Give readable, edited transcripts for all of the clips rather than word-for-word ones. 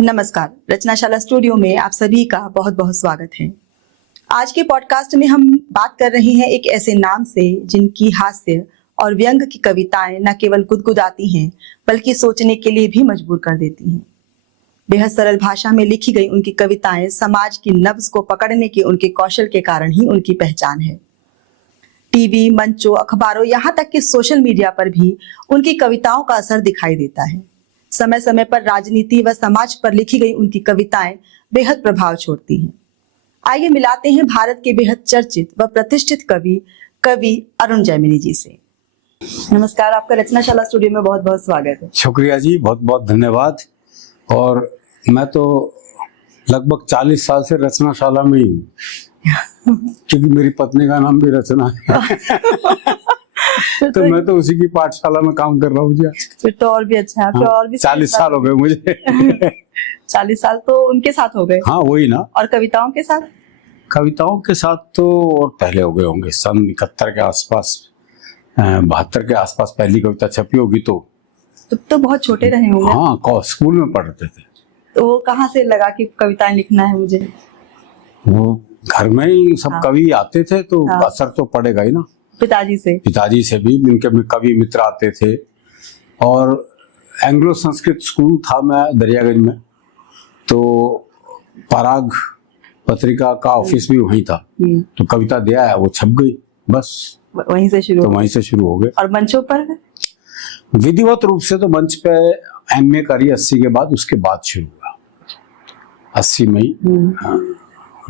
नमस्कार, रचनाशाला स्टूडियो में आप सभी का बहुत बहुत स्वागत है। आज के पॉडकास्ट में हम बात कर रहे हैं एक ऐसे नाम से जिनकी हास्य और व्यंग की कविताएं न केवल गुदगुदाती हैं बल्कि सोचने के लिए भी मजबूर कर देती हैं। बेहद सरल भाषा में लिखी गई उनकी कविताएं समाज की नब्ज को पकड़ने के उनके कौशल के कारण ही उनकी पहचान है। टीवी, मंचों, अखबारों, यहाँ तक कि सोशल मीडिया पर भी उनकी कविताओं का असर दिखाई देता है। समय समय पर राजनीति व समाज पर लिखी गई उनकी कविताएं बेहद प्रभाव छोड़ती हैं। आइए मिलाते हैं भारत के बेहद चर्चित व प्रतिष्ठित कवि अरुण जैमिनी जी से। नमस्कार, आपका रचनाशाला स्टूडियो में बहुत बहुत स्वागत है। शुक्रिया जी, बहुत बहुत धन्यवाद। और मैं तो लगभग 40 साल से रचनाशाला में ही हूँ क्योंकि मेरी पत्नी का नाम भी रचना है। तो मैं तो उसी की पाठशाला में काम कर रहा हूँ जी। फिर तो और भी अच्छा है। फिर और भी 40 साल हो गए मुझे। 40 साल तो उनके साथ हो गए। हाँ वही ना। और कविताओं के साथ? कविताओं के साथ तो और पहले हो गए होंगे, सन 71 के आसपास, 72 के आसपास पहली कविता छपी होगी। तो बहुत छोटे रहे होंगे। हाँ, स्कूल में पढ़ते थे। तो वो कहाँ से लगा कि कविताएं लिखना है मुझे? वो घर में ही सब कवि आते थे तो असर तो पड़ेगा ही ना। पिताजी से भी उनके कवि मित्र आते थे। और एंग्लो संस्कृत स्कूल था मैं दरियागंज में, तो पराग पत्रिका का ऑफिस भी वहीं था। तो कविता दिया है, वो छप गई, बस वहीं से शुरू हो गए। और मंचों पर विधिवत रूप से तो मंच पे एमए करी 80 के बाद, उसके बाद शुरू हुआ 80 में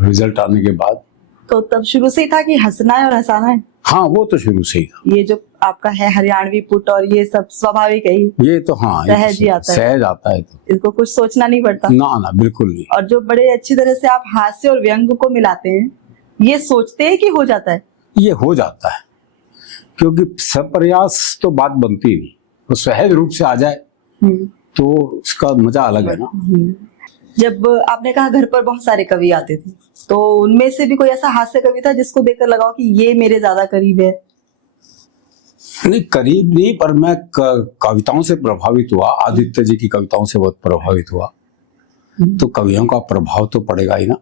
रिजल्ट आने के बाद। तो तब शुरू से ही था कि हंसना है और हंसाना है? हाँ, वो तो शुरू से ही था। ये जो आपका है हरियाणवी पुट और ये सब स्वाभाविक है, ये तो हाँ सहज ही आता है। सहज आता है, तो इसको कुछ सोचना नहीं पड़ता। ना बिल्कुल नहीं। और जो बड़े अच्छी तरह से आप हास्य और व्यंग को मिलाते हैं, ये सोचते हैं कि हो जाता है? ये हो जाता है, क्योंकि सप्रयास तो बात बनती नहीं, वो सहज रूप से आ जाए तो उसका मजा अलग है ना। जब आपने कहा घर पर बहुत सारे कवि आते थे, तो उनमें से भी कोई ऐसा हास्य कवि था जिसको देखकर लगाओ कि ये मेरे ज्यादा करीब है? नहीं, करीब नहीं, पर मैं कविताओं से प्रभावित हुआ। आदित्य जी की कविताओं से बहुत प्रभावित हुआ। तो कवियों का प्रभाव तो पड़ेगा ही ना।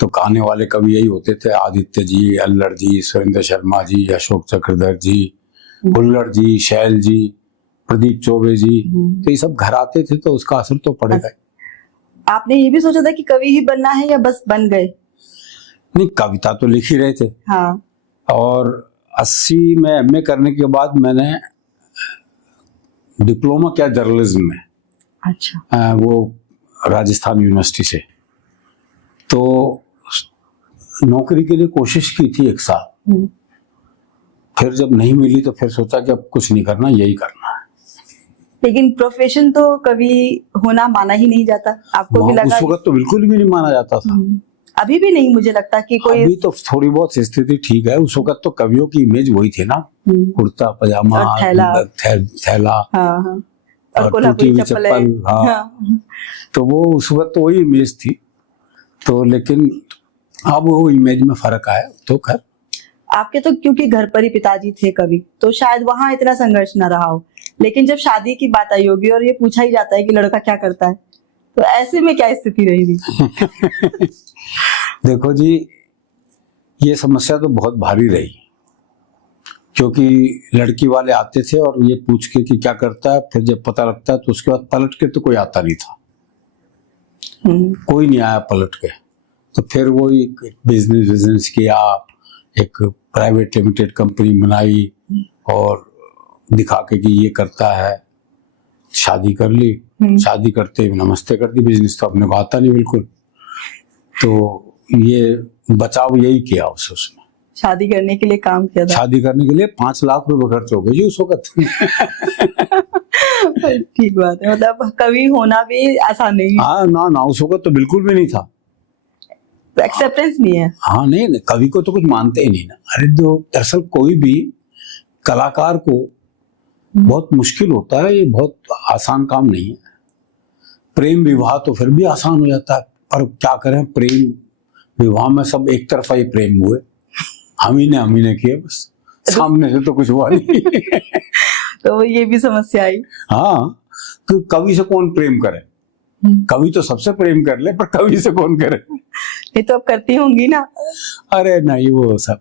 तो गाने वाले कवि यही होते थे, आदित्य जी, अल्लड़ जी, सुरेंद्र शर्मा जी, अशोक चक्रधर जी, हुल्लड़ जी, शैल जी, प्रदीप चौबे जी। तो ये सब घर आते थे तो उसका असर तो पड़ेगा। आपने ये भी सोचा था कि कवि ही बनना है या बस बन गए? नहीं, कविता तो लिख ही रहे थे। हाँ। और 80 में एमए करने के बाद मैंने डिप्लोमा किया जर्नलिज्म में। अच्छा। वो राजस्थान यूनिवर्सिटी से। तो नौकरी के लिए कोशिश की थी 1 साल। फिर जब नहीं मिली तो फिर सोचा कि अब कुछ नहीं करना, यही करना है। लेकिन प्रोफेशन तो कवि होना माना ही नहीं जाता, आपको भी लगा? उस वक्त तो बिल्कुल भी नहीं माना जाता था। अभी भी नहीं, मुझे लगता कि कोई। अभी तो थोड़ी बहुत स्थिति ठीक है। उस वक्त तो कवियों की इमेज वही थी ना, कुर्ता पजामा, थैला और टूटी हुई चप्पल। हाँ। तो वो उस वक्त तो वही इमेज थी। तो लेकिन अब वो इमेज में फर्क आया। तो खैर, आपके तो क्योंकि घर पर ही पिताजी थे कवि, तो शायद वहां इतना संघर्ष ना रहा हो। लेकिन जब शादी की बात आई होगी और ये पूछा ही जाता है कि लड़का क्या करता है, तो ऐसे में क्या स्थिति रही थी? देखो जी, ये समस्या तो बहुत भारी रही, क्योंकि लड़की वाले आते थे और ये पूछ के कि क्या करता है, फिर जब पता लगता है तो उसके बाद पलट के तो कोई आता नहीं था। कोई नहीं आया पलट के। तो फिर वो एक बिजनेस किया, एक प्राइवेट लिमिटेड कंपनी बनाई और दिखा के कि ये करता है। शादी कर ली। शादी करते नमस्ते कर दी। बिजनेस तो अपने को आता नहीं बिल्कुल। तो ये बचाव यही किया उसने। शादी करने के लिए काम किया था? शादी करने के लिए 5 लाख रुपए खर्च हो गए जी उस वक्त। ठीक बात है, मतलब कवि होना भी आसान नहीं। हाँ ना, उस वक्त तो बिल्कुल भी नहीं था। एक्सेप्टेंस नहीं है। हाँ नहीं, कवि को तो कुछ मानते ही नहीं ना। अरे दरअसल कोई भी कलाकार को बहुत मुश्किल होता है, ये बहुत आसान काम नहीं है। प्रेम विवाह तो फिर भी आसान हो जाता है, पर क्या करें, प्रेम विवाह में सब एक तरफा ही प्रेम हुए, हम ही ने किए बस, सामने से तो कुछ हुआ नहीं। तो ये भी समस्या आई। हाँ, तो कवि से कौन प्रेम करे? कवि तो सबसे प्रेम कर ले, पर कवि से कौन करे? ये तो अब करती होंगी ना। अरे नहीं, वो सब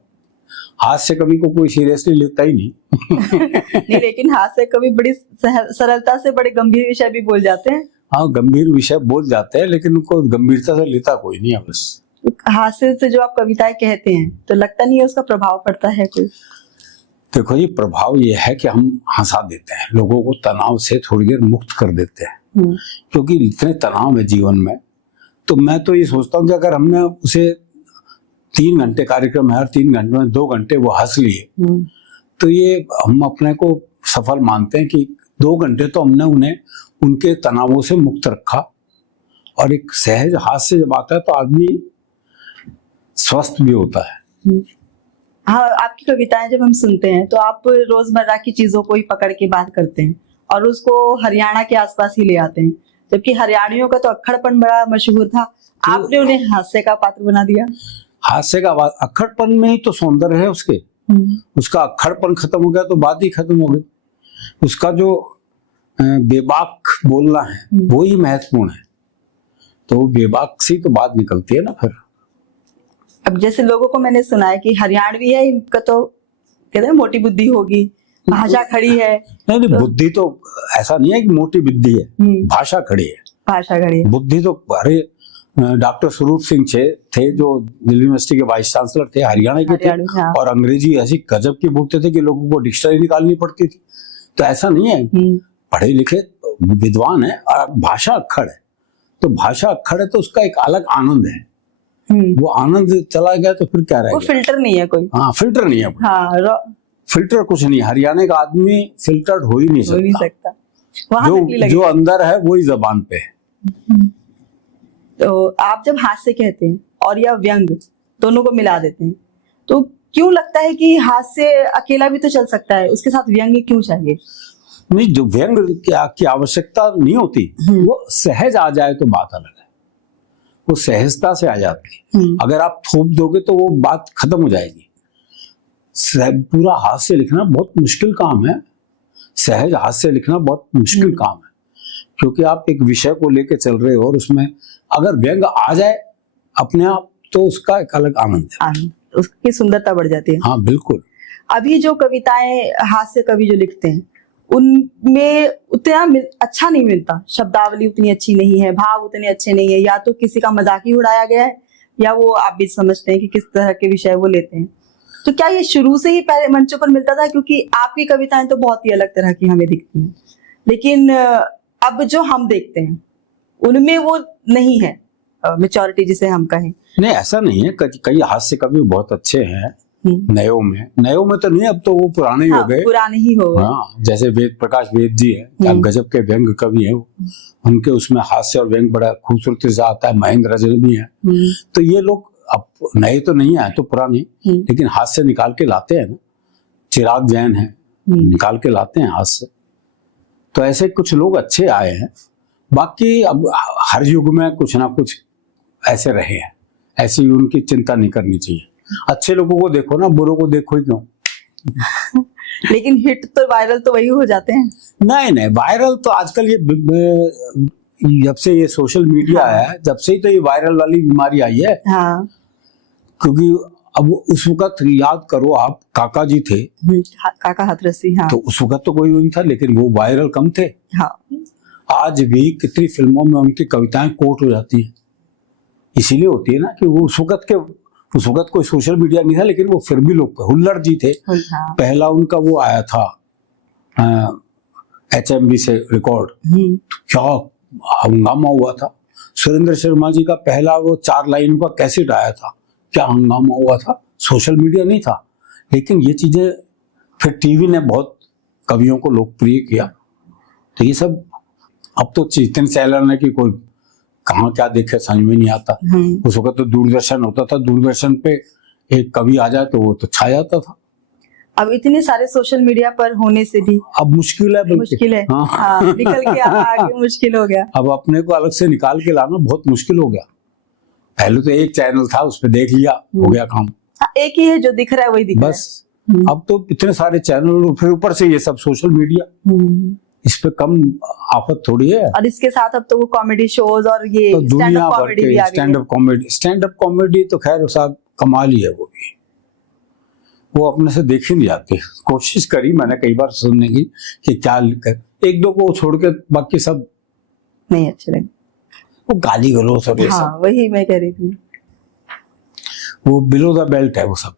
हास्य कवि को कोई सीरियसली लेता ही नहीं। नहीं, लेकिन हास्य कवि बड़ी सरलता से बड़े गंभीर विषय भी बोल जाते हैं। हाँ, गंभीर विषय बोल जाते हैं, लेकिन उनको गंभीरता से लेता कोई नहीं है बस। हास्य से जो आप कविताएं कहते हैं तो लगता नहीं है उसका प्रभाव पड़ता है कोई? देखो ये प्रभाव ये है कि हम हंसा देते हैं, लोगों को तनाव से थोड़ी देर मुक्त कर देते हैं। क्योंकि इतने तनाव है जीवन में, तो मैं तो ये सोचता हूँ कि अगर हमने उसे 3 घंटे कार्यक्रम है और 3 घंटे में 2 घंटे वो हंस लिए, तो ये हम अपने को सफल मानते हैं कि 2 घंटे तो हमने उन्हें उनके तनावों से मुक्त रखा। और एक सहज हास्य जब आता है तो आदमी स्वस्थ भी होता है। हाँ, आपकी कविताएं जब हम सुनते हैं तो आप रोजमर्रा की चीजों को ही पकड़ के बात करते हैं और उसको हरियाणा के आसपास ही ले आते हैं, जबकि हरियाणियों का तो अक्खड़पन बड़ा मशहूर था, आपने उन्हें हास्य का पात्र बना दिया। हास्य का बात, अक्खड़पन में ही तो सौंदर्य है उसके। उसका अक्खड़पन खत्म हो गया तो बात ही खत्म हो गई। उसका जो बेबाक बोलना है वो ही महत्वपूर्ण है, तो बेबाक से तो बात निकलती है ना फिर। अब जैसे लोगों को मैंने सुना है कि हरियाणवी है, इनका तो कहते हैं मोटी बुद्धि होगी, भाषा खड़ी है। नहीं, बुद्धि तो ऐसा नहीं है कि मोटी बुद्धि है, भाषा खड़ी है। भाषा खड़ी, बुद्धि तो अरे डॉक्टर स्वरूप सिंह थे जो दिल्ली यूनिवर्सिटी के वाइस चांसलर थे, हरियाणा के थे। हाँ। और अंग्रेजी ऐसी गजब की बोलते थे कि लोगों को डिक्शनरी निकालनी पड़ती थी। तो ऐसा नहीं है, पढ़े लिखे विद्वान है और भाषा अक्खड़ है। तो भाषा अक्खड़ है तो उसका एक अलग आनंद है। वो आनंद चला गया तो फिर क्या रहेगा? वो फिल्टर नहीं है कोई। हाँ, फिल्टर नहीं है। हाँ, फिल्टर कुछ नहीं। हरियाणा का आदमी फिल्टर्ड हो ही नहीं सकता। जो अंदर है वही जबान पे है। तो आप जब हास्य कहते हैं और या व्यंग दोनों को मिला देते हैं, तो क्यों लगता है कि हास्य अकेला भी तो चल सकता है, उसके साथ व्यंग क्यों चाहिए? नहीं, जो व्यंग की आवश्यकता नहीं होती, वो सहज आ जाए तो बात अलग है। वो सहजता से आ जाती है। अगर आप थोप दोगे तो वो बात खत्म हो जाएगी। पूरा हास्य लिखना बहुत मुश्किल काम है। सहज हास्य लिखना बहुत मुश्किल काम है, क्योंकि आप एक विषय को लेकर चल रहे हो और उसमें अगर व्यंग आ जाए अपने आप तो उसका एक अलग आनंद है, उसकी सुंदरता बढ़ जाती है। हाँ बिल्कुल। अभी जो कविताएं हास्य कवि जो लिखते हैं उनमें उतना अच्छा नहीं मिलता, शब्दावली उतनी अच्छी नहीं है, भाव उतने अच्छे नहीं है, या तो किसी का मजाक ही उड़ाया गया है या वो आप भी समझते हैं कि किस तरह के विषय वो लेते हैं। तो क्या ये शुरू से ही पहले मंचों पर मिलता था? क्योंकि आपकी कविताएं तो बहुत ही अलग तरह की हमें दिखती हैं, लेकिन अब जो हम देखते हैं उनमें वो नहीं है मैच्योरिटी जिसे हम कहें। नहीं, ऐसा नहीं है। कई हास्य कवि बहुत अच्छे हैं नयों में तो नहीं, अब तो वो पुराने ही हो गए। पुराने ही हो गए। हाँ, जैसे वेद प्रकाश वेद जी है, क्या गजब के व्यंग कवि हैं। उनके उसमें हास्य और व्यंग बड़ा खूबसूरती से आता है। महेंद्र रजनी है। तो ये लोग अब नए तो नहीं आए तो पुराने, लेकिन हास्य निकाल के लाते हैं ना। चिराग जैन है, निकाल के लाते हैं हास्य। तो ऐसे कुछ लोग अच्छे आए हैं। बाकी अब हर युग में कुछ ना कुछ ऐसे रहे हैं, ऐसी उनकी चिंता नहीं करनी चाहिए। अच्छे लोगों को देखो ना, बुरों को देखो ही क्यों। लेकिन हिट तो वायरल तो वही हो जाते हैं। नहीं, वायरल तो आजकल ये जब से ये सोशल मीडिया है, जब से ही तो ये वायरल वाली बीमारी आई है। हाँ। क्योंकि अब उस वक्त याद करो, आप काका जी थे, काका हाथरसी। हाँ। तो उस वक्त तो कोई नहीं था, लेकिन वो वायरल कम थे। हाँ। आज भी कितनी फिल्मों में उनकी कविताएं कोट हो जाती हैं। इसीलिए होती है ना कि वो उस वक्त कोई सोशल मीडिया नहीं था, लेकिन वो फिर भी लोग, हुल्लड़ जी थे। हाँ। पहला उनका वो आया था HMV से रिकॉर्ड, क्या हंगामा हुआ था। सुरेंद्र शर्मा जी का पहला वो 4 लाइन का कैसेट आया था, क्या हंगामा हुआ था। सोशल मीडिया नहीं था, लेकिन ये चीजें फिर टीवी ने बहुत कवियों को लोकप्रिय किया। तो ये सब अब तो इतने चैनल है कि कोई कहाँ क्या देखे समझ में नहीं आता। उस वक्त तो दूरदर्शन होता था, दूरदर्शन पे एक कवि आ जाए तो वो तो छा जाता था। अब इतने सारे सोशल मीडिया पर होने से भी अब मुश्किल है। हाँ, निकल के आगे मुश्किल हो गया। अब अपने को अलग से निकाल के लाना बहुत मुश्किल हो गया। पहले तो एक चैनल था, उस पर देख लिया, हो गया काम। एक ही है जो दिख रहा है वही दिख रहा है बस। अब तो इतने सारे चैनल, फिर ऊपर से ये सब सोशल मीडिया। इस पे कम आफत थोड़ी है। और इसके साथ अब तो वो कॉमेडी शोज और ये तो स्टैंड दुनिया अप भर कॉमेडी भी के आ गई है। स्टैंड अप कॉमेडी तो खैर साहब कमाल ही है वो भी। वो अपने से देख ही नहीं जाते। कोशिश करी मैंने कई बार सुनने की कि क्या लिखकर, एक दो को छोड़ के बाकी सब नहीं अच्छे लगे। वो गाली गलौज और ये हाँ सब, वही मैं कह रही थी। वो बिलो द बेल्ट है वो सब।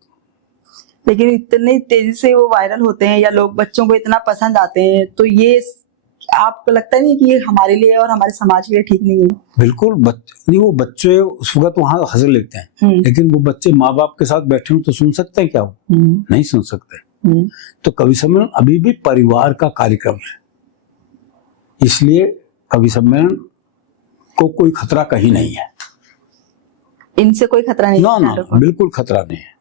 लेकिन इतनी तेजी से वो वायरल होते हैं या लोग बच्चों को इतना पसंद आते हैं, तो ये आपको लगता नहीं कि ये हमारे लिए और हमारे समाज के लिए ठीक नहीं है? बिल्कुल नहीं, वो बच्चे उस वक्त वहां हंस लेते हैं, लेकिन वो बच्चे माँ बाप के साथ बैठे हो तो सुन सकते हैं क्या? वो नहीं सुन सकते। तो कवि सम्मेलन अभी भी परिवार का कार्यक्रम है, इसलिए कवि सम्मेलन को कोई खतरा कहीं नहीं है। इनसे कोई खतरा नहीं ना है? ना, बिल्कुल खतरा नहीं है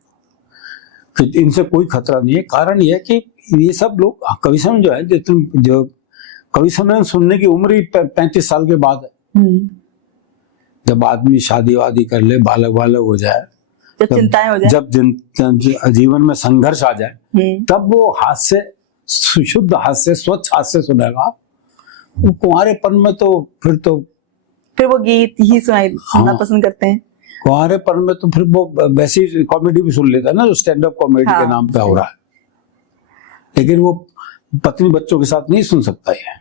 कि इनसे कोई खतरा नहीं है। कारण यह है कि ये सब लोग कवि सम्मेलन जो है, जो कवि सम्मेलन सुनने की उम्र ही 35 साल के बाद है। जब आदमी शादी वादी कर ले, बालक हो जाए, जब चिंताएं हो जाए, जब जीवन में संघर्ष आ जाए, तब वो हाथ से शुद्ध हाथ से स्वच्छ हाथ से सुनेगा। वो कुंवारेपन में तो फिर वो गीत ही सुनना पसंद करते हैं। कुंवारेपन में तो फिर वो वैसी कॉमेडी भी सुन लेता है ना, जो स्टैंड अप कॉमेडी के नाम पे हो रहा है। लेकिन वो पत्नी बच्चों के साथ नहीं सुन सकता है।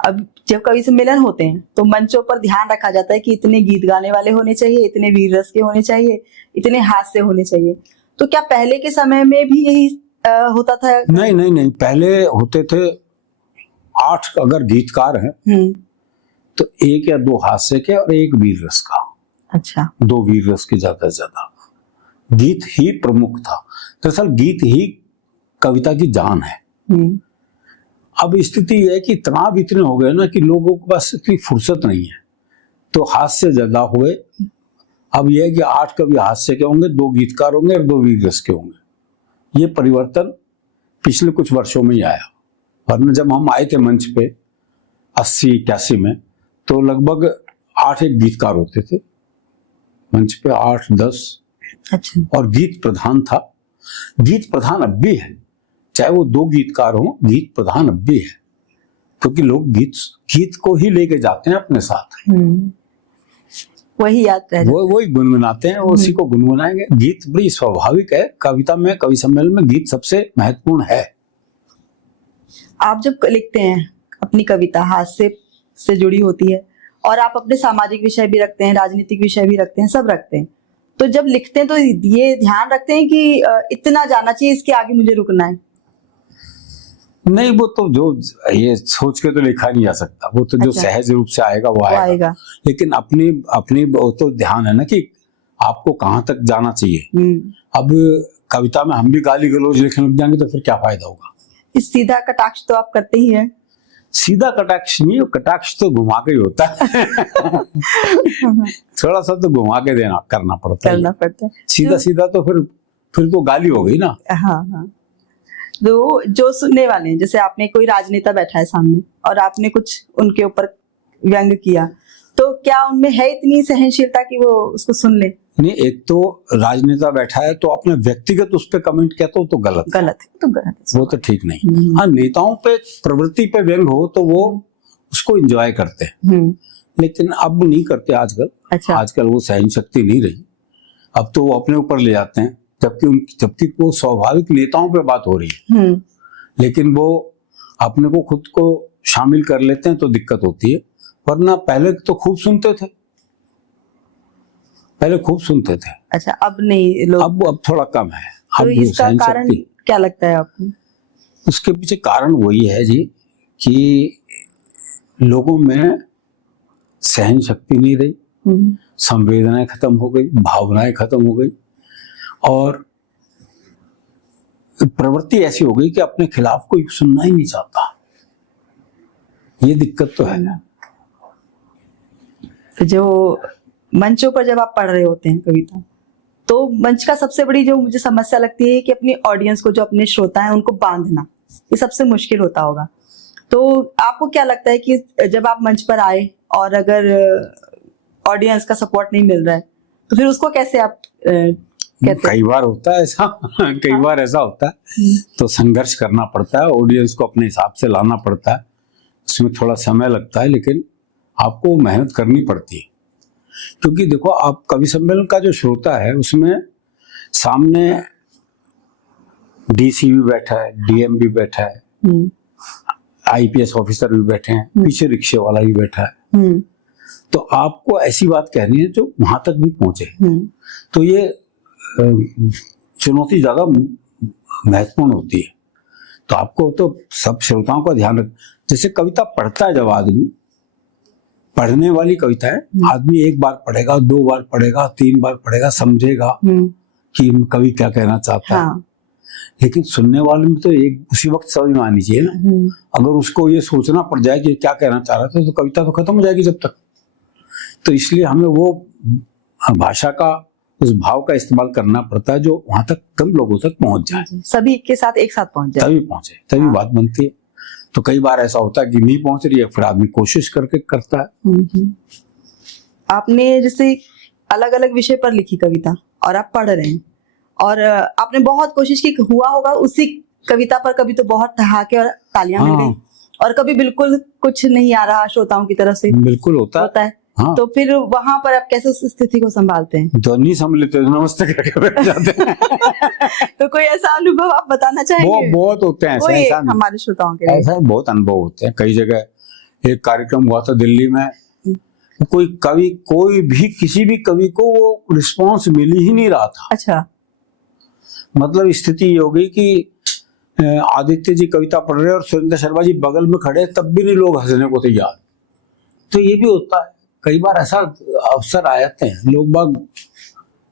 अब जब कवि सम्मेलन होते हैं तो मंचों पर ध्यान रखा जाता है कि इतने गीत गाने वाले होने चाहिए, इतने वीर रस के होने चाहिए, इतने हास्य होने चाहिए। तो क्या पहले के समय में भी यही होता था? नहीं, पहले होते थे 8 अगर गीतकार हैं तो 1 या 2 हास्य के और 1 वीर रस का। अच्छा, 2 वीर रस के ज्यादा से ज्यादा। गीत ही प्रमुख था। दरअसल गीत ही कविता की जान है। अब स्थिति यह है कि तनाव इतने हो गए ना कि लोगों के पास इतनी फुर्सत नहीं है, तो हास्य ज्यादा हुए। अब यह है कि 8 कवि हास्य के होंगे, 2 गीतकार होंगे और 2 वीर रस के होंगे। ये परिवर्तन पिछले कुछ वर्षों में ही आया। वरना जब हम आए थे मंच पे 80-81 में, तो लगभग 8 गीतकार होते थे मंच पे, 8-10। अच्छा। और गीत प्रधान था। गीत प्रधान अब भी है, चाहे वो 2 गीतकार हों, गीत प्रधान अब भी है, क्योंकि लोग गीत को ही लेके जाते हैं अपने साथ। वही याद रह वही गुनगुनाते हैं, उसी को गुनगुनाएंगे। गीत बड़ी स्वाभाविक है। कविता में, कवि सम्मेलन में गीत सबसे महत्वपूर्ण है। आप जब लिखते हैं अपनी कविता, हास्य से जुड़ी होती है, और आप अपने सामाजिक विषय भी रखते हैं, राजनीतिक विषय भी रखते हैं, सब रखते हैं, तो जब लिखते हैं तो ये ध्यान रखते हैं कि इतना जाना चाहिए, इसके आगे मुझे रुकना है? नहीं, वो तो जो ये सोच के तो लिखा नहीं जा सकता। वो तो जो सहज रूप से आएगा वो आएगा। लेकिन अपनी वो तो ध्यान है ना कि आपको कहाँ तक जाना चाहिए। अब कविता में हम भी गाली गलौज लिखने लग जाएंगे तो फिर क्या फायदा होगा? इस सीधा कटाक्ष तो आप करते ही हैं। सीधा कटाक्ष नहीं, कटाक्ष तो घुमा के ही होता है। थोड़ा सा तो घुमा के करना पड़ता है। सीधा तो फिर तो गाली हो गई ना। हाँ। जो सुनने वाले हैं, जैसे आपने कोई राजनेता बैठा है सामने और आपने कुछ उनके ऊपर व्यंग किया, तो क्या उनमें है इतनी सहनशीलता कि वो उसको सुन ले? नहीं, एक तो राजनेता बैठा है तो अपने व्यक्तिगत उस पर कमेंट किया तो गलत है। वो तो ठीक नहीं। हाँ, नेताओं पे प्रवृत्ति पे व्यंग हो तो वो उसको एंजॉय करते हैं, लेकिन अब नहीं करते आजकल। अच्छा। आजकल वो सहन शक्ति नहीं रही। अब तो वो अपने ऊपर ले जाते हैं, जबकि वो स्वाभाविक नेताओं पे बात हो रही है, लेकिन वो अपने को खुद को शामिल कर लेते हैं तो दिक्कत होती है। वरना पहले तो खूब सुनते थे। अच्छा, अब नहीं लोग? अब थोड़ा कम है। तो इसका कारण क्या लगता है आपको? उसके पीछे कारण वही है जी कि लोगों में सहन शक्ति नहीं रही, संवेदनाएं खत्म हो गई, भावनाएं खत्म हो गई, और प्रवृत्ति ऐसी हो गई कि अपने खिलाफ कोई सुनना ही नहीं चाहता। ये दिक्कत तो है। जो मंचों पर जब आप पढ़ रहे होते हैं कविता, तो मंच का सबसे बड़ी जो मुझे समस्या लगती है कि अपनी ऑडियंस को, जो अपने श्रोता हैं, उनको बांधना, ये सबसे मुश्किल होता होगा। तो आपको क्या लगता है कि जब आप मंच पर आए और अगर ऑडियंस का सपोर्ट नहीं मिल रहा है तो फिर उसको कैसे आप कई बार होता है ऐसा। कई बार ऐसा होता है, तो संघर्ष करना पड़ता है, ऑडियंस को अपने हिसाब से लाना पड़ता है। उसमें थोड़ा समय लगता है, लेकिन आपको मेहनत करनी पड़ती है। क्योंकि देखो, आप कवि सम्मेलन का जो श्रोता है उसमें सामने डीसी भी बैठा है, डीएम भी बैठा है, आईपीएस ऑफिसर भी बैठे हैं, पीछे रिक्शे वाला भी बैठा है। तो आपको ऐसी बात कहनी है जो वहां तक भी पहुंचे। तो ये चुनौती ज्यादा महत्वपूर्ण होती है। तो आपको तो सब श्रोताओं का ध्यान रख, जैसे कविता पढ़ता है, जब आदमी पढ़ने वाली कविता है, आदमी एक बार पढ़ेगा, 2 बार पढ़ेगा, 3 बार पढ़ेगा, समझेगा कि कवि क्या कहना चाहता है। लेकिन सुनने वाले में तो एक उसी वक्त समझ में आनी चाहिए ना। अगर उसको ये सोचना पड़ जाए कि क्या कहना चाह रहा था, तो कविता तो खत्म हो जाएगी जब तक। तो इसलिए हमें वो भाषा का, उस भाव का इस्तेमाल करना पड़ता है जो वहां तक कम लोगों तक पहुंच जाए, सभी के साथ एक साथ पहुंच जाए, तभी पहुंचे, तभी बात बनती है। तो कई बार ऐसा होता है कि नहीं पहुंच रही है, फिर आदमी कोशिश करके करता है। आपने जैसे अलग अलग विषय पर लिखी कविता और आप पढ़ रहे हैं, और आपने बहुत कोशिश की, हुआ होगा उसी कविता पर कभी तो बहुत ठहाके और तालियां मिल गई, और कभी बिल्कुल कुछ नहीं आ रहा श्रोताओं की तरफ से। बिल्कुल होता है। हाँ। तो फिर वहां पर आप कैसे उस स्थिति को संभालते हैं? तो नहीं संभलते, नमस्ते करके बैठ जाते हैं। तो कोई ऐसा अनुभव आप बताना चाहेंगे? बहुत होते हैं ऐसा हमारे श्रोताओं के लिए ऐसा बहुत अनुभव होते हैं। कई जगह एक कार्यक्रम हुआ था दिल्ली में, कोई कवि, कोई भी किसी भी कवि को वो रिस्पॉन्स मिल ही नहीं रहा था। अच्छा। मतलब स्थिति ये हो गई कि आदित्य जी कविता पढ़ रहे और सुरेंद्र शर्मा जी बगल में खड़े, तब भी नहीं लोग हंसने को तैयार। तो ये भी होता है, कई बार ऐसा अवसर आ जाते हैं लोग बाग,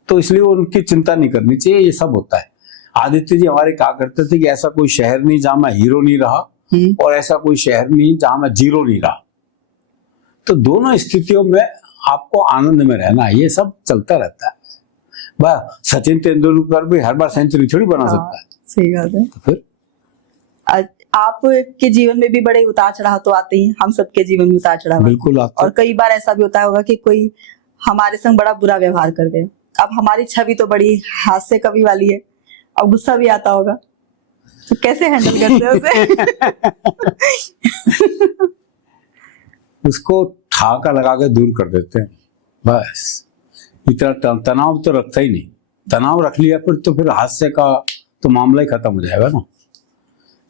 तो इसलिए उनकी चिंता नहीं करनी चाहिए, ये सब होता है। आदित्य जी हमारे कहा करते थे कि ऐसा कोई शहर नहीं जहां मैं हीरो नहीं रहा, और ऐसा कोई शहर नहीं जहां मैं जीरो नहीं रहा। तो दोनों स्थितियों में आपको आनंद में रहना है, ये सब चलता रहता है। सचिन तेंदुलकर भी हर बार सेंचुरी थोड़ी बना सकता है। सही बात है। तो फिर आपके जीवन में भी बड़े उतार चढ़ाव तो आते ही, हम सबके जीवन में उतार चढ़ाव बिल्कुल आता। और कई बार ऐसा भी होता होगा कि कोई हमारे संग बड़ा बुरा व्यवहार कर दे। अब हमारी छवि तो बड़ी हास्य कवि वाली है, अब गुस्सा भी आता होगा, तो कैसे हैंडल करते हो उसे? उसको ठाका लगा के दूर कर देते हैं, बस। इतना तनाव तो रखता ही नहीं। तनाव रख लिया फिर तो फिर हास्य का तो मामला ही खत्म हो जाएगा ना।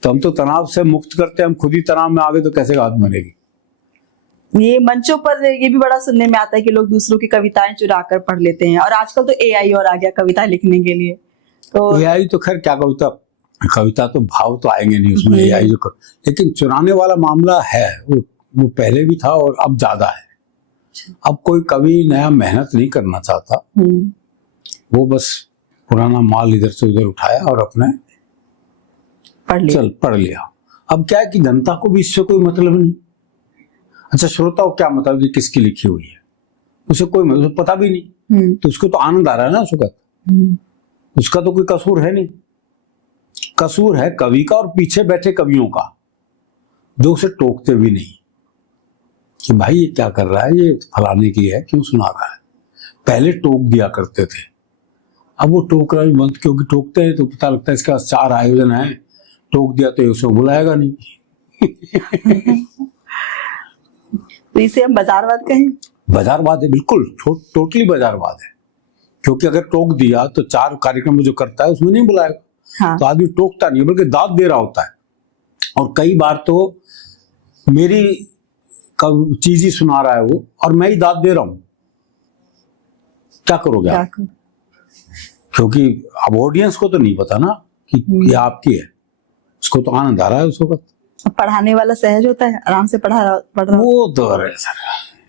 तो हम तो तनाव से मुक्त करते हैं, हम खुद ही तनाव में आ गए तो कैसे बात बनेगी। ये मंचों पर ये भी बड़ा सुनने में आता है कि लोग दूसरों की कविताएं चुरा कर पढ़ लेते हैं, और आजकल तो एआई और आ गया कविता लिखने के लिए। तो एआई तो खैर क्या, कविता तो भाव तो आएंगे नहीं उसमें, एआई जो लेकिन चुराने वाला मामला है, वो पहले भी था और अब ज्यादा है। अब कोई कवि नया मेहनत नहीं करना चाहता, वो बस पुराना माल इधर से उधर उठाया और अपने पढ़ लिया। अब क्या है कि जनता को भी इससे कोई मतलब नहीं। अच्छा, श्रोता को क्या मतलब कि किसकी लिखी हुई है, उसे कोई मतलब पता भी नहीं। तो उसको तो आनंद आ रहा है ना उस वक्त, उसका तो कोई कसूर है नहीं। कसूर है कवि का और पीछे बैठे कवियों का, जो उसे टोकते भी नहीं कि भाई ये क्या कर रहा है, ये फलाने की है, क्यों सुना रहा है। पहले टोक दिया करते थे, अब वो टोक रहा बंद, क्योंकि टोकते हैं तो पता लगता है इसके पास 4 आयोजन है, टोक दिया तो उसे बुलाएगा नहीं। तो इसे हम बाजारवाद कहें? बाजारवाद है, बिल्कुल टोटली बाजारवाद है। क्योंकि अगर टोक दिया तो 4 कार्यक्रम जो करता है उसमें नहीं बुलाएगा। हाँ। तो आदमी टोकता नहीं बल्कि दाद दे रहा होता है। और कई बार तो मेरी चीज ही सुना रहा है वो, और मैं ही दाद दे रहा हूं, क्या करोगे आप? क्योंकि अब ऑडियंस को तो नहीं पता ना कि ये आपकी है, उसको तो आनंद आ रहा है उस वक्त। पढ़ाने वाला सहज होता है, आराम से पढ़ रहा। वो तो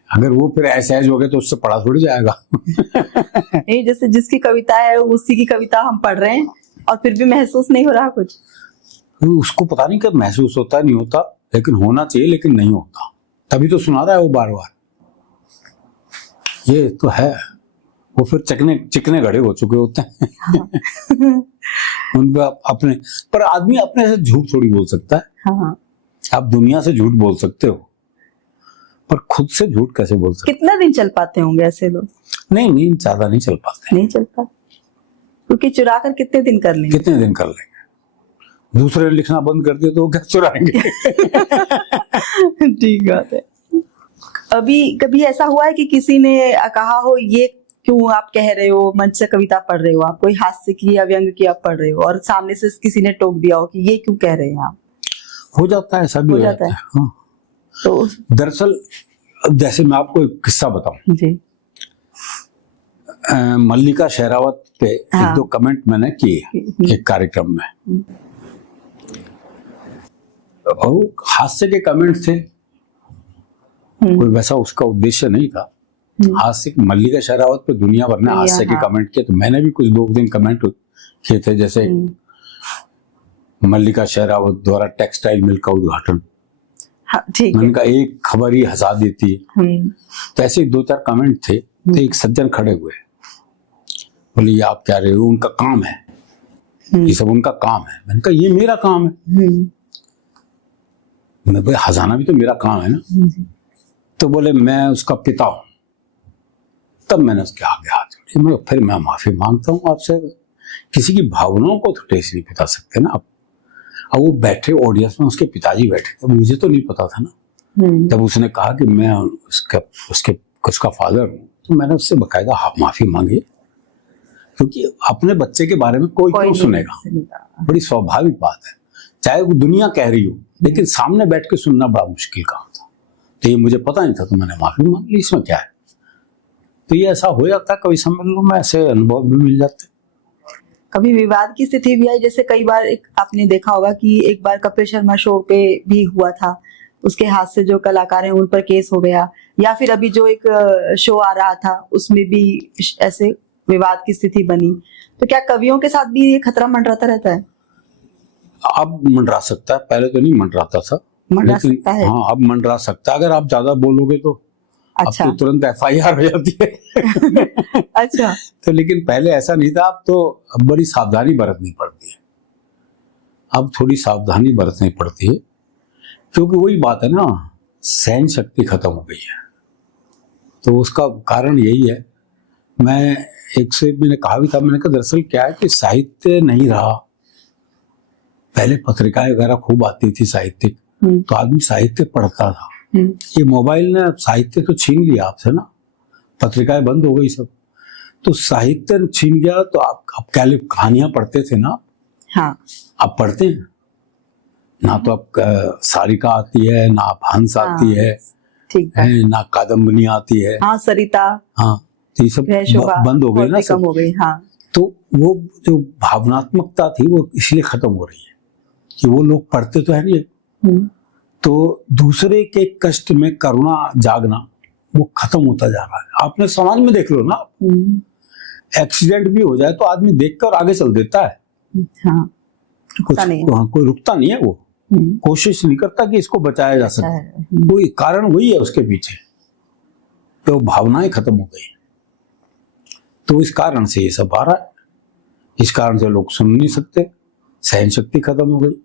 अगर वो फिर असहज हो गए तो उससे पढ़ा थोड़ी जाएगा। नहीं, जैसे जिसकी कविता है उसी की कविता हम पढ़ रहे हैं और फिर भी महसूस नहीं हो रहा कुछ। उसको पता नहीं कब महसूस होता, नहीं होता, लेकिन होना चाहिए, लेकिन नहीं होता, तभी तो सुना रहा है वो बार बार। ये तो है, वो फिर चिकने घड़े हो चुके होते हैं। हाँ। उनका अपने पर आदमी अपने से झूठ थोड़ी बोल सकता है। हाँ। आप दुनिया से झूठ बोल सकते हो, पर खुद से झूठ कैसे बोल सकते? कितना दिन चल पाते होंगे ऐसे लोग? नहीं, ज्यादा नहीं चल पाते। नहीं चल पाते, क्योंकि चुरा कर कितने दिन कर लेंगे? दूसरे लिखना बंद कर दिए तो वो क्या चुराएंगे? ठीक बात है। अभी कभी ऐसा हुआ है कि किसी ने कहा हो ये क्यों आप कह रहे हो, मंच से कविता पढ़ रहे हो, आप कोई हास्य की या व्यंग की आप पढ़ रहे हो, और सामने से किसी ने टोक दिया हो कि ये क्यों कह रहे हैं आप? हो जाता है, ऐसा भी हो जाता है। हाँ। तो दरअसल जैसे मैं आपको एक किस्सा बताऊं, जी मल्लिका शेरावत पे हाँ। एक दो कमेंट मैंने किए एक कार्यक्रम में, और हास्य के कमेंट थे, कोई वैसा उसका उद्देश्य नहीं था हास्य। मल्लिका शेरावत पे दुनिया भर ने हास्य के कमेंट किए, तो मैंने भी कुछ दो दिन कमेंट किए थे, जैसे मल्लिका शेरावत द्वारा टेक्सटाइल मिल का उद्घाटन, हाँ, ठीक है। मैंने कहा एक खबर ही हंसा देती है। तो ऐसे दो चार कमेंट थे, तो एक सज्जन खड़े हुए, बोले ये आप क्या रहे हो, उनका काम है, ये सब उनका काम है। मैंने कहा ये मेरा काम है, मैं भाई हंसाना भी तो मेरा काम है ना। तो बोले मैं उसका पिता हूं। तब मैंने उसके आगे हाथ जोड़े, मैं फिर मैं माफी मांगता हूं आपसे, किसी की भावनाओं को तो ठेस नहीं पहुंचा सकते ना आप। अब वो बैठे ऑडियंस में, उसके पिताजी बैठे थे, मुझे तो नहीं पता था ना। जब उसने कहा कि मैं उसका फादर हूं, तो मैंने उससे बकायदा माफी मांगी, क्योंकि अपने बच्चे के बारे में कोई क्यों सुनेगा, बड़ी स्वाभाविक बात है, चाहे वो दुनिया कह रही हो, लेकिन सामने बैठ के सुनना बड़ा मुश्किल काम था। तो ये मुझे पता नहीं था, तो मैंने माफी मांग ली, इसमें क्या है। तो ये ऐसा हो जाता है, कभी सम्मेलनों में ऐसे अनुभव भी मिल जाते हैं। कभी विवाद की स्थिति भी आई, जैसे कई बार आपने देखा होगा कि एक बार कपिल शर्मा शो पे भी हुआ था, उसके हाथ से जो कलाकार हैं उन पर केस हो गया, या फिर अभी जो एक शो आ रहा था उसमें भी ऐसे विवाद की स्थिति बनी। तो क्या कवियों के साथ भी ये खतरा मंडराता रहता है? अब मंडरा सकता है, पहले तो नहीं मंडराता था, मंडरा सकता है। हाँ अब मंडरा सकता है, अगर आप ज्यादा बोलोगे तो। अच्छा। अब तो तुरंत FIR हो जाती है। अच्छा। तो लेकिन पहले ऐसा नहीं था, अब तो अब बड़ी सावधानी बरतनी पड़ती है, अब थोड़ी सावधानी बरतनी पड़ती है, क्योंकि वही बात है ना, सहन शक्ति खत्म हो गई है। तो उसका कारण यही है, मैं एक से मैंने कहा भी था, मैंने कहा दरअसल क्या है कि साहित्य नहीं रहा, पहले पत्रिकाएं वगैरह खूब आती थी साहित्यिक, तो आदमी साहित्य पढ़ता था। ये मोबाइल ने साहित्य तो छीन लिया आपसे ना, पत्रिकाएं बंद हो गई सब, तो साहित्य छीन गया। तो आप कहानियां पढ़ते थे ना, हाँ। आप पढ़ते हैं ना, तो आप सारिका आती है ना, आप हंस आती है, ठीक है ना, कादम्बनी आती है, हाँ, सरिता, हाँ, तो ये सब बंद हो गई ना, सब हो गई। हाँ। तो वो जो भावनात्मकता थी वो इसलिए खत्म हो रही है कि वो लोग पढ़ते तो है नहीं, तो दूसरे के कष्ट में करुणा जागना वो खत्म होता जा रहा है। आपने समाज में देख लो ना, एक्सीडेंट भी हो जाए तो आदमी देखकर आगे चल देता है, हाँ, रुकता नहीं है। कोई रुकता नहीं है, वो कोशिश नहीं करता कि इसको बचाया जा सके, कोई कारण वही है उसके पीछे, तो भावनाएं खत्म हो गई। तो इस कारण से ये सब आ रहा है, इस कारण से लोग सुन नहीं सकते, सहन शक्ति खत्म हो गई।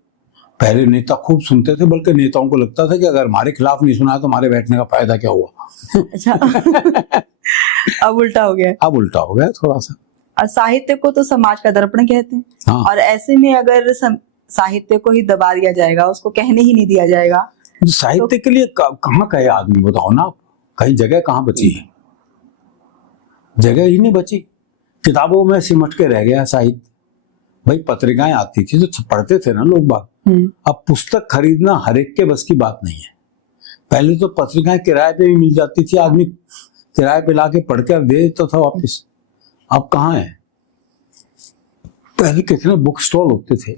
पहले नेता खूब सुनते थे, बल्कि नेताओं को लगता था कि अगर हमारे खिलाफ नहीं सुना तो हमारे बैठने का फायदा क्या हुआ। अच्छा। अब उल्टा हो गया। अब उल्टा हो गया थोड़ा सा। और साहित्य को तो समाज का दर्पण कहते हैं, हाँ। और ऐसे में अगर साहित्य को ही दबा दिया जाएगा, उसको कहने ही नहीं दिया जाएगा, तो साहित्य के लिए कहाँ कहे आदमी, बताओ ना, कहीं जगह कहाँ बची है, जगह ही नहीं बची, किताबों में सिमट के रह गया साहित्य। भाई पत्रिकाएं आती थी तो पढ़ते थे ना लोग बाग, अब पुस्तक खरीदना हर एक के बस की बात नहीं है। पहले तो पत्रिकाएं किराए पे भी मिल जाती थी, आदमी किराए पे लाके पढ़ कर दे देता था वापिस। अब कहाँ है, पहले कितने बुक स्टॉल होते थे,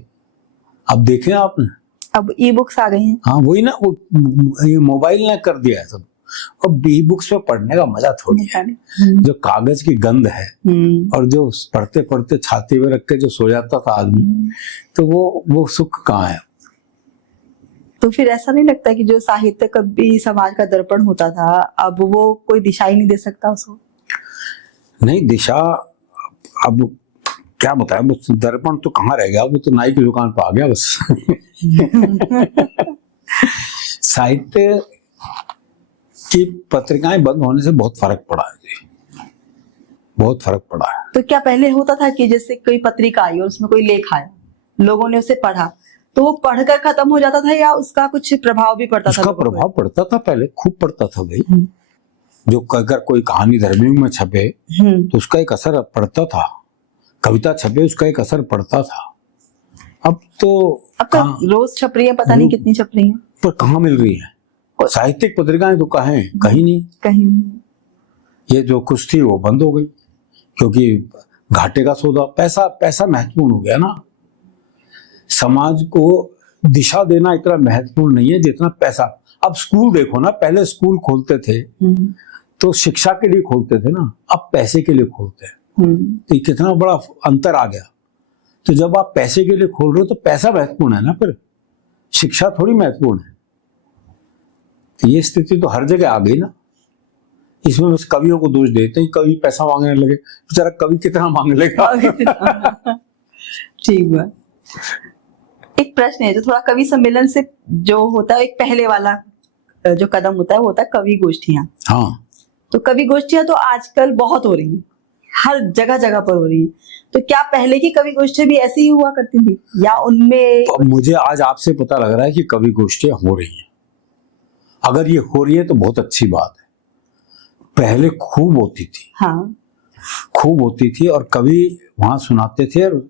अब देखे आपने, अब ई बुक्स आ गई हैं। हाँ वही ना, वो ये मोबाइल ने कर दिया है सब। अब ई बुक्स में पढ़ने का मजा थोड़ी है, जो कागज की गंध है और जो पढ़ते पढ़ते छाती में रख के जो सो जाता था आदमी, तो वो सुख कहाँ है। तो फिर ऐसा नहीं लगता कि जो साहित्य कभी समाज का दर्पण होता था, अब वो कोई दिशा ही नहीं दे सकता उसको? नहीं, दिशा अब क्या बताया, बस दर्पण तो कहाँ रह गया, वो तो नाई की दुकान पर आ गया बस। साहित्य की पत्रिकाएं बंद होने से बहुत फर्क पड़ा है जी, बहुत फर्क पड़ा है। तो क्या पहले होता था कि जैसे कोई पत्रिका आई और उसमें कोई लेख आया, लोगों ने उसे पढ़ा, तो वो पढ़कर खत्म हो जाता था या उसका कुछ प्रभाव भी पड़ता था उसका लोगों पर? प्रभाव पड़ता था, पहले खूब पड़ता था भाई। हम्म, जो अगर कोई कहानी धर्मियों में छपे तो उसका एक असर पड़ता था, कविता छपे उसका एक असर पड़ता था। अब तो अब तो रोज छप रही है, पता नहीं कितनी छप रही है, पर कहाँ मिल रही है? साहित्यिक पत्रिकाएं तो कहीं कहीं नहीं। कहीं नहीं। ये जो कुछ थी वो बंद हो गई, क्योंकि घाटे का सौदा, पैसा पैसा महत्वपूर्ण हो गया ना। समाज को दिशा देना इतना महत्वपूर्ण नहीं है जितना पैसा। अब स्कूल देखो ना, पहले स्कूल खोलते थे तो शिक्षा के लिए खोलते थे ना, अब पैसे के लिए खोलते हैं। तो ये कितना बड़ा अंतर आ गया। तो जब आप पैसे के लिए खोल रहे हो तो पैसा महत्वपूर्ण है ना, फिर शिक्षा थोड़ी महत्वपूर्ण है। तो ये स्थिति तो हर जगह आ गई ना। इसमें बस कवियों को दोष देते हैं, कवि पैसा मांगने लगे, बेचारा कवि कितना मांग लेगा। ठीक है। एक प्रश्न है जो थोड़ा कवि सम्मेलन से जो होता है, एक पहले वाला जो कदम होता है वो होता है कवि गोष्ठियां। हाँ, तो कवि गोष्ठियां तो आजकल बहुत हो रही हैं, हर जगह जगह पर हो रही हैं। तो क्या पहले की कवि गोष्ठियां भी ऐसी ही हुआ करती थी या उनमें? तो मुझे आज आपसे पता लग रहा है कि कवि गोष्ठियां हो रही हैं। अगर ये हो रही है तो बहुत अच्छी बात है। पहले खूब होती थी, हाँ, खूब होती थी, और कवि वहां सुनाते थे और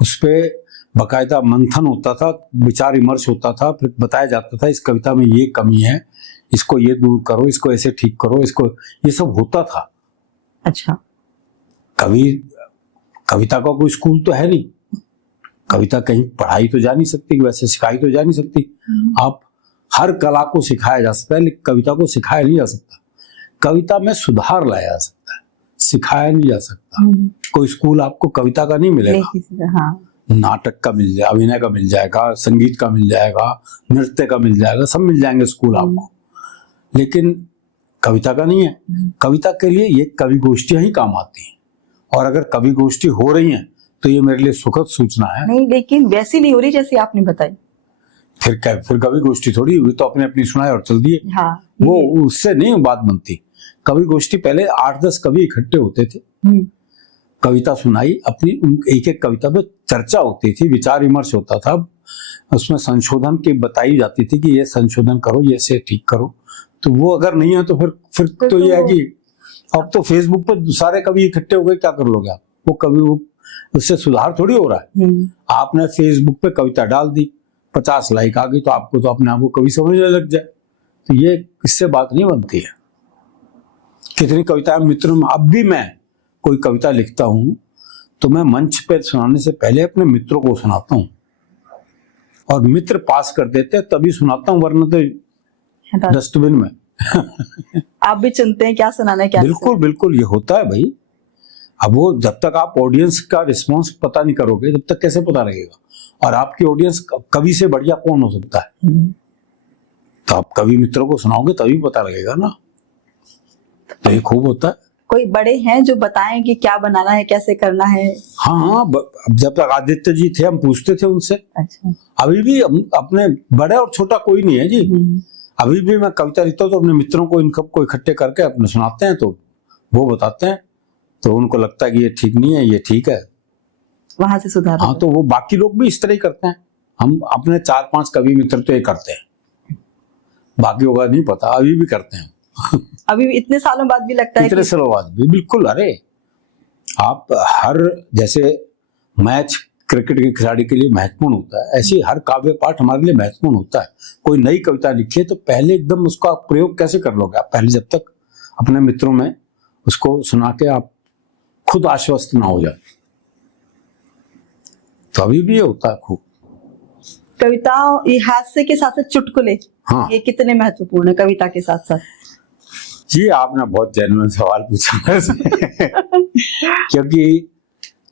उस पे बकायदा मंथन होता था, विचार विमर्श होता था, फिर बताया जाता था इस कविता में ये कमी है, इसको ये दूर करो, इसको ऐसे ठीक करो, इसको, ये सब होता था। अच्छा। कविता का कोई स्कूल तो है नहीं, कविता कहीं पढ़ाई तो जा नहीं सकती, वैसे सिखाई तो जा नहीं सकती। आप हर कला को सिखाया जा सकता है लेकिन कविता को सिखाया नहीं जा सकता। कविता में सुधार लाया जा सकता है, सिखाया नहीं जा सकता। कोई स्कूल आपको कविता का नहीं मिलेगा। हाँ। नाटक का मिल जाएगा, अभिनय का मिल जाएगा, संगीत का मिल जाएगा, नृत्य का मिल जाएगा, सब मिल जाएंगे स्कूल आपको, लेकिन कविता का नहीं है। कविता के लिए ये कवि गोष्ठियां ही काम आती हैं, और अगर कवि गोष्ठी हो रही हैं तो ये मेरे लिए सुखद सूचना है। नहीं, लेकिन वैसी नहीं हो रही जैसी आपने बताई। फिर कवि गोष्ठी थोड़ी हुई, तो अपने अपनी सुनाए और चल दिए। हाँ, वो उससे नहीं बात बनती। कवि गोष्ठी पहले 8-10 कवि इकट्ठे होते थे, कविता सुनाई अपनी, एक एक कविता पे चर्चा होती थी, विचार विमर्श होता था, उसमें संशोधन की बताई जाती थी कि ये संशोधन करो, ये से ठीक करो। तो वो अगर नहीं है तो फिर तो ये है कि अब तो फेसबुक पर सारे कवि इकट्ठे हो गए, क्या कर लोगे आप? वो कवि, उससे सुधार थोड़ी हो रहा है। आपने फेसबुक पे कविता डाल दी, 50 लाइक आ गई, तो आपको तो अपने आप को कवि समझने लग जाए। तो ये इससे बात नहीं बनती है। कितनी कविताएं मित्रों में, अब भी मैं कोई कविता लिखता हूं तो मैं मंच पे सुनाने से पहले अपने मित्रों को सुनाता हूं, और मित्र पास कर देते हैं तभी सुनाता हूं, वरना तो डस्टबिन में। आप भी चुनते हैं क्या सुनाना है, क्या? बिल्कुल बिल्कुल, ये होता है भाई। अब वो जब तक आप ऑडियंस का रिस्पांस पता नहीं करोगे तब तक कैसे पता लगेगा? और आपकी ऑडियंस कवि से बढ़िया कौन हो सकता है? तो आप कवि मित्रों को सुनाओगे तभी पता लगेगा ना। तो ये खूब होता है। कोई बड़े हैं जो बताएं कि क्या बनाना है, कैसे करना है? हाँ, अब जब तक आदित्य जी थे हम पूछते थे उनसे। अच्छा। अभी भी अपने बड़े और छोटा कोई नहीं है जी। अभी भी मैं कविता लिखता हूँ तो अपने मित्रों को, इनको को इकट्ठे करके अपने सुनाते हैं, तो वो बताते हैं, तो उनको लगता है कि ये ठीक नहीं है, ये ठीक है, वहां से सुधार। हाँ, तो वो बाकी लोग भी इस तरह ही करते हैं। हम अपने 4-5 कवि मित्र तो ये करते हैं, बाकी होगा नहीं पता, अभी भी करते हैं। अभी भी इतने सालों बाद भी लगता है, इतने सालों बाद भी, बिल्कुल। अरे आप हर, जैसे मैच क्रिकेट के खिलाड़ी के लिए महत्वपूर्ण होता है, ऐसे हर काव्य पाठ हमारे लिए महत्वपूर्ण होता है। कोई नई कविता लिखिए तो पहले एकदम उसका प्रयोग कैसे कर लोगे आप? पहले जब तक अपने मित्रों में उसको सुना के आप खुद आश्वस्त ना हो जाए। तो अभी भी ये होता है खूब। कविताओं, ये हास्य के साथ साथ चुटकुले, हाँ, ये कितने महत्वपूर्ण है कविता के साथ साथ? जी आपने बहुत जेन्युइन सवाल पूछा क्योंकि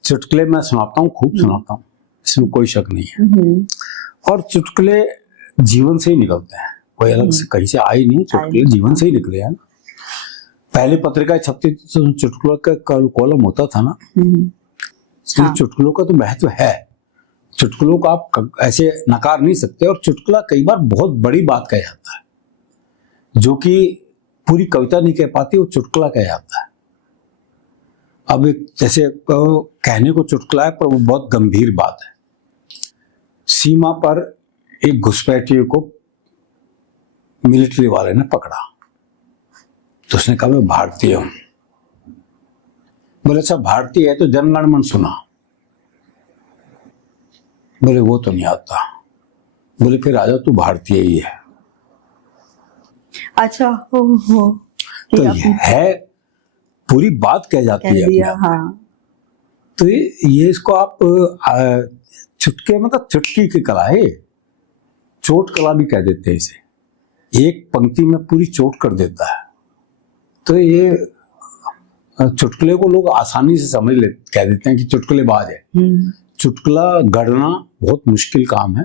चुटकुले मैं सुनाता हूँ, खूब सुनाता हूँ, इसमें कोई शक नहीं है। और चुटकुले जीवन से ही निकलते हैं, कोई अलग से कहीं से आए नहीं, चुटकुले जीवन से ही निकले हैं। पहले पत्रिका छपती थी तो चुटकुलों का कॉलम होता था ना, इसलिए चुटकुलों का तो महत्व है। चुटकुलों को आप ऐसे नकार नहीं सकते, और चुटकुला कई बार बहुत बड़ी बात कह जाता है, जो कि पूरी कविता नहीं कह पाती, वो चुटकुला कह जाता है। अब एक जैसे कहने को चुटकुला है पर वो बहुत गंभीर बात है। सीमा पर एक घुसपैठिए को मिलिट्री वाले ने पकड़ा, तो उसने कहा मैं भारतीय हूं। बोले अच्छा भारतीय है तो जनगण सुना। बोले वो तो नहीं आता। बोले फिर आजा तू भारतीय ही है। अच्छा हो तो ये है, पूरी बात कह जाती कह है दिया। अपने आप। हाँ, तो ये इसको आप चुटके मतलब चुटकी की कला है, चोट कला भी कह देते हैं इसे। एक पंक्ति में पूरी चोट कर देता है। तो ये चुटकुले को लोग आसानी से समझ ले, कह देते हैं कि चुटकुलेबाज है। चुटकुला गढ़ना बहुत मुश्किल काम है।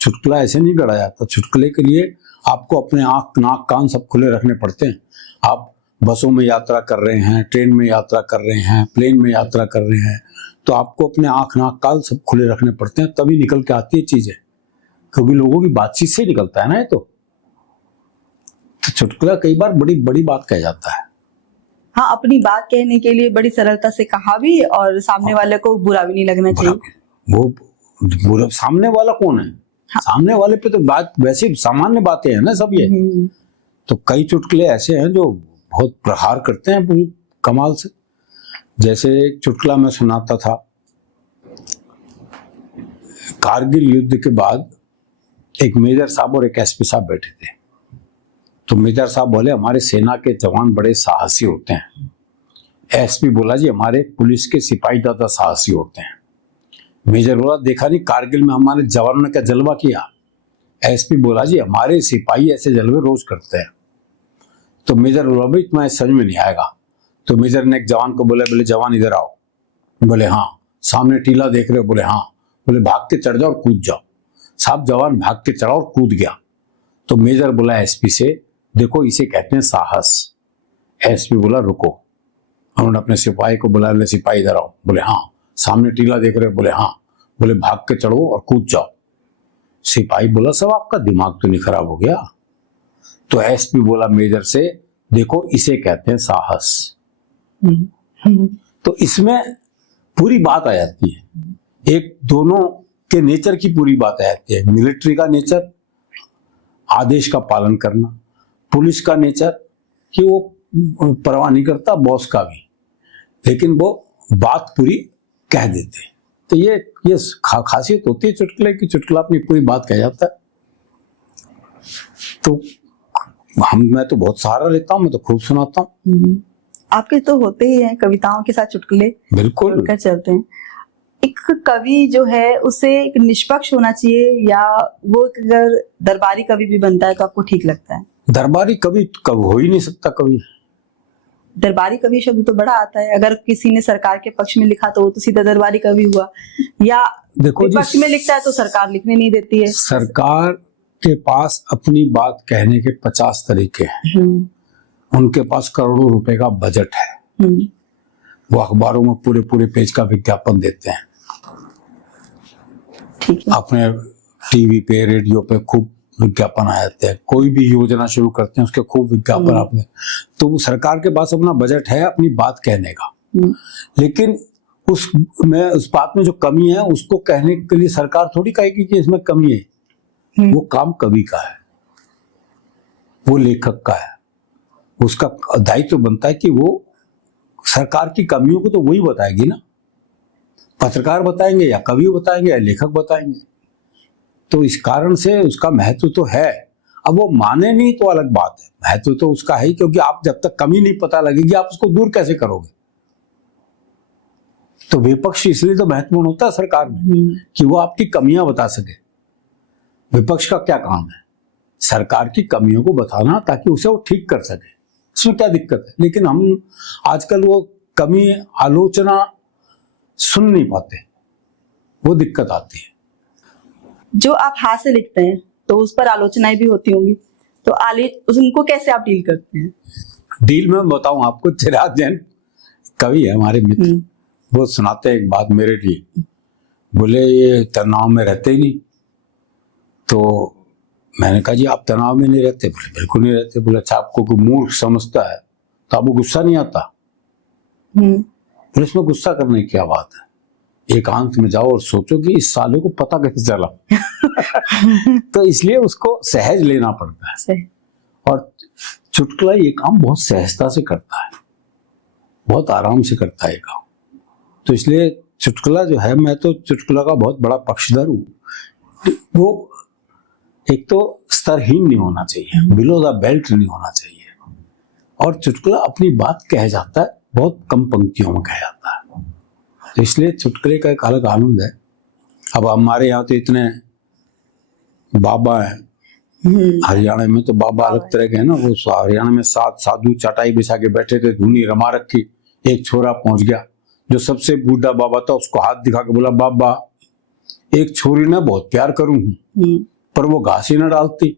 चुटकुला ऐसे नहीं गढ़ा जाता। चुटकुले के लिए आपको अपने आंख नाक कान सब खुले रखने पड़ते हैं। आप बसों में यात्रा कर रहे हैं, ट्रेन में यात्रा कर रहे हैं, प्लेन में यात्रा कर रहे हैं, तो आपको अपने आंख नाक कान सब खुले रखने पड़ते हैं, तभी निकल के आती है चीजें। क्योंकि लोगों की बातचीत से निकलता है ना ये तो चुटकुला कई बार बड़ी बड़ी बात कह जाता है। हाँ, अपनी बात कहने के लिए बड़ी सरलता से कहा भी, और सामने वाले को बुरा भी नहीं लगना चाहिए। वो बुरा सामने वाला कौन है? हाँ। सामने वाले पे तो बात वैसे सामान्य बातें हैं ना सब ये। तो कई चुटकुले ऐसे हैं जो बहुत प्रहार करते हैं पूरी कमाल से। जैसे एक चुटकुला मैं सुनाता था, कारगिल युद्ध के बाद एक मेजर साहब और एक एसपी साहब बैठे थे। तो मेजर साहब बोले हमारे सेना के जवान बड़े साहसी होते हैं। एसपी बोला जी हमारे पुलिस के सिपाही ज्यादा साहसी होते हैं। मेजर बोला देखा नहीं कारगिल में हमारे जवानों ने क्या जलवा किया। एसपी बोला जी हमारे सिपाही ऐसे जलवे रोज करते हैं। तो मेजर बोला भाई तुम्हें समझ में नहीं आएगा। तो मेजर ने एक जवान को बोले, बोले जवान इधर आओ। बोले हाँ। सामने टीला देख रहे हो? बोले हाँ। बोले भाग के चढ़ जाओ और कूद जाओ। साहब जवान भाग के चढ़ा और कूद गया। तो मेजर बोला एसपी से देखो इसे कहते हैं साहस। एसपी बोला रुको। उन्होंने अपने सिपाही को बुलाया, बोले सिपाही इधर आओ। बोले हाँ। सामने टीला देख रहे हो? बोले हाँ। बोले भाग के चढ़ो और कूद जाओ। सिपाही बोला सब आपका दिमाग तो नहीं खराब हो गया? तो एसपी बोला मेजर से देखो इसे कहते हैं साहस। तो इसमें पूरी बात आ जाती है, एक दोनों के नेचर की पूरी बात आ जाती है। मिलिट्री का नेचर आदेश का पालन करना, पुलिस का नेचर कि वो परवाह नहीं करता बॉस का भी, लेकिन वो बात पूरी कह देते। तो ये खासियत होती है चुटकुले की, चुटकुला अपनी पूरी बात कह जाता है। तो मैं तो बहुत सहारा लेता हूँ, मैं तो खूब सुनाता हूँ। आपके तो होते ही हैं कविताओं के साथ चुटकुले, बिल्कुल कर चलते हैं। एक कवि जो है उसे एक निष्पक्ष होना चाहिए, या वो अगर दरबारी कवि भी बनता है तो आपको ठीक लगता है? दरबारी कवि कब हो ही नहीं सकता। कवि दरबारी कवि शब्द तो बड़ा आता है। अगर किसी ने सरकार के पक्ष में लिखा तो वो तो सीधा दरबारी कवि हुआ, या देखो जी, पक्ष में लिखता है तो सरकार लिखने नहीं देती है। सरकार के पास अपनी बात कहने के 50 तरीके हैं। उनके पास करोड़ों रुपए का बजट है। वो अखबारों में पूरे पूरे पेज का विज्ञापन देते हैं। ठीक है। अपने टीवी पे रेडियो पे खूब विज्ञापन आ जाते हैं। कोई भी योजना शुरू करते हैं उसके खूब विज्ञापन अपने। तो सरकार के पास अपना बजट है अपनी बात कहने का, लेकिन उस बात में जो कमी है उसको कहने के लिए सरकार थोड़ी कहेगी कि इसमें कमी है। वो काम कवि का है, वो लेखक का है। उसका दायित्व बनता है कि वो सरकार की कमियों को तो वही बताएगी ना। पत्रकार बताएंगे या कवि बताएंगे या लेखक बताएंगे। तो इस कारण से उसका महत्व तो है। अब वो माने नहीं तो अलग बात है, महत्व तो उसका है ही, क्योंकि आप जब तक कमी नहीं पता लगेगी आप उसको दूर कैसे करोगे। तो विपक्ष इसलिए तो महत्वपूर्ण होता है सरकार में कि वो आपकी कमियां बता सके। विपक्ष का क्या काम है? सरकार की कमियों को बताना ताकि उसे वो ठीक कर सके। इसमें क्या दिक्कत है? लेकिन हम आजकल वो कमी आलोचना सुन नहीं पाते, वो दिक्कत आती है। जो आप हाथ से लिखते हैं तो उस पर आलोचनाएं भी होती होंगी, तो उनको कैसे आप डील करते हैं? डील में बताऊं आपको, चिराग जैन कवि है हमारे मित्र, वो सुनाते हैं एक बात मेरे लिए। बोले ये तनाव में रहते ही नहीं। तो मैंने कहा जी आप तनाव में नहीं रहते? बोले बिल्कुल नहीं रहते। बोले अच्छा आपको कोई मूर्ख समझता है तो आपको गुस्सा नहीं आता? बोले इसमें गुस्सा करने की क्या बात है? एकांत में जाओ और सोचो कि इस साले को पता कैसे चला। तो इसलिए उसको सहज लेना पड़ता है। सही। और चुटकुला ये काम बहुत सहजता से करता है, बहुत आराम से करता है ये काम। तो इसलिए चुटकुला जो है, मैं तो चुटकुला का बहुत बड़ा पक्षधर हूँ। वो एक तो स्तरहीन नहीं होना चाहिए, बिलो द बेल्ट नहीं होना चाहिए, और चुटकुला अपनी बात कह जाता है, बहुत कम पंक्तियों में कह जाता है। तो इसलिए चुटकुले का एक अलग आनंद है। अब हमारे यहाँ तो इतने बाबा हैं, हरियाणा में तो बाबा अलग तरह के हैं ना। वो हरियाणा में 7 साधु चाटाई बिछा के बैठे थे, धुनी रमा रखी। एक छोरा पहुंच गया, जो सबसे बूढ़ा बाबा था, उसको हाथ दिखा के बोला, बाबा एक छोरी ने बहुत प्यार करूं हूं, पर वो घास ही न डालती।